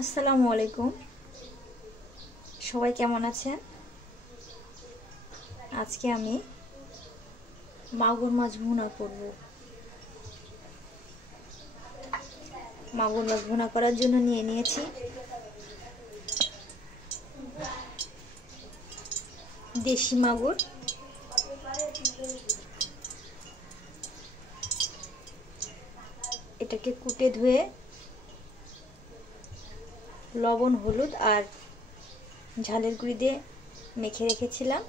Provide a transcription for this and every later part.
আসসালামু আলাইকুম। সবাই কেমন আছেন? আজকে আমি মাগুর মাছ ভুনা করব। মাগুর মাছ ভুনা করার জন্য নিয়ে নিয়েছি দেশি মাগুর, এটাকে কুটে ধুয়ে লবণ, হলুদ আর ঝালের গুঁড়ি দিয়ে মেখে রেখেছিলাম।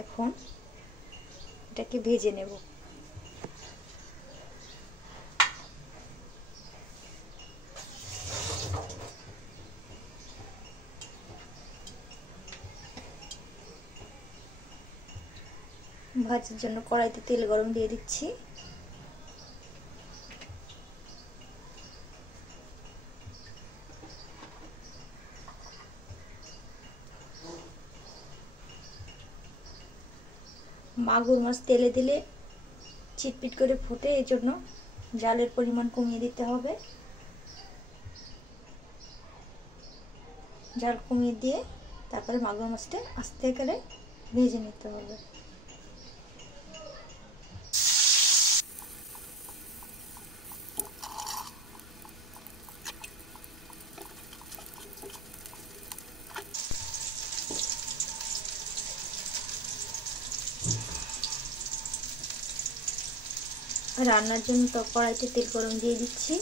এখন এটাকে ভেজে নেব। ভাজার জন্য কড়াইতে তেল গরম দিয়ে দিচ্ছি। মাগুর মাছ তেলে দিলে চিটপিট করে ফোটে, এই জন্য জালের পরিমাণ কমিয়ে দিতে হবে। জাল কমিয়ে দিয়ে তারপরে মাগুর মাছটা আস্তে করে ভেজে নিতে হবে। রান্নার জন্য তো কড়াইতে তেল গরম দিয়ে দিচ্ছি।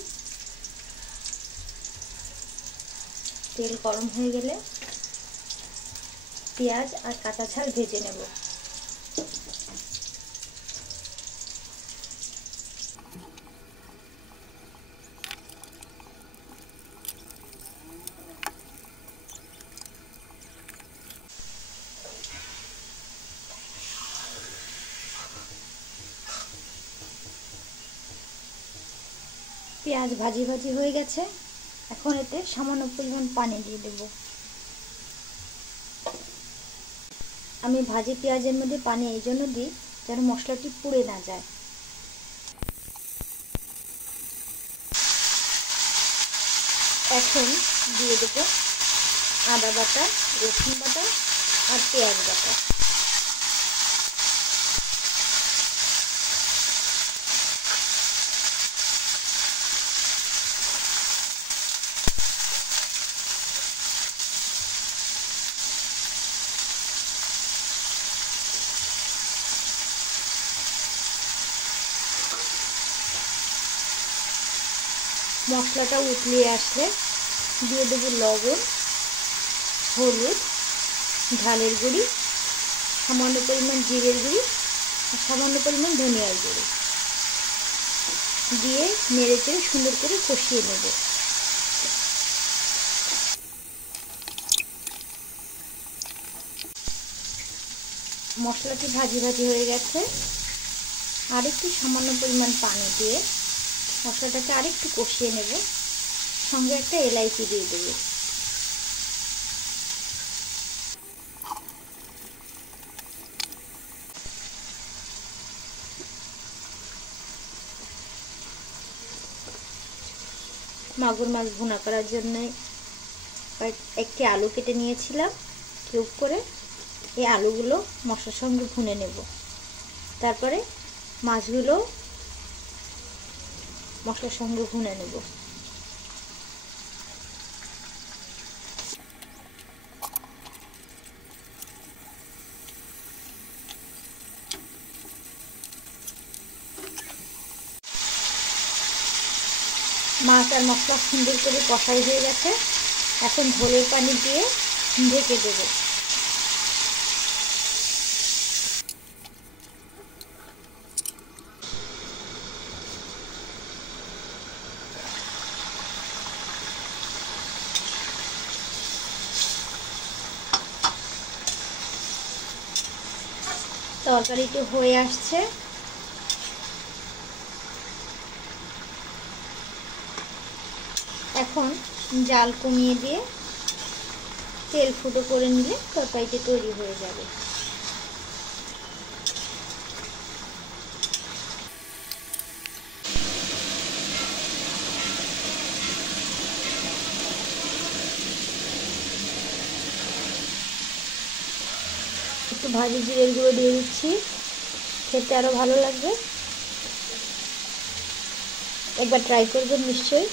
তেল গরম হয়ে গেলে পেঁয়াজ আর কাঁচা ঝাল ভেজে নেব। পেঁয়াজ ভাজি ভাজি হয়ে গেছে, এখন এতে সামান্য পরিমাণ পানি দিয়ে দেব। আমি ভাজি পেঁয়াজের মধ্যে পানি এই জন্য দিই যেন মশলাটি পুড়ে না যায়। এখন দিয়ে দেব আদা বাটা, রসুন বাটা আর পেঁয়াজ বাটা। মশলাটা উতলিয়ে আসলে দিয়ে দেবো লবণ, হলুদ, ঝালের গুঁড়ি, সামান্য পরিমাণ জিরের গুঁড়ি আর সামান্য পরিমাণ ধনিয়ার গুঁড়ি দিয়ে নেড়ে চেড়ে সুন্দর করে কষিয়ে নেব। মশলাটি ভাজি ভাজি হয়ে গেছে, আরেকটু সামান্য পরিমাণ পানি দিয়ে মশলাটাকে আরেকটু কষিয়ে নেব। সঙ্গে একটা এলাইচি দিয়ে দেব। মাগুর মাছ ভুনা করার জন্য একটি আলু কেটে নিয়েছিলাম কিউব করে। এই আলুগুলো মশলার সঙ্গে ভুনে নেব। তারপরে মাছগুলো মশলার সঙ্গে ভুনে নেব। মাছ আর মশলা সুন্দর করে কষাই হয়ে গেছে, এখন ঝোলের পানি দিয়ে ঢেকে দেব। তরকারিটি হয়ে আসছে। এখন জাল কমিয়ে দিয়ে তেল ফুটো করে নিলে তরকারিটি তৈরি হয়ে যাবে। একটু ভাজি জিরের গুঁড়ো দিয়ে দিচ্ছি, খেতে আরও ভালো লাগবে। একবার ট্রাই করবেন নিশ্চয়ই।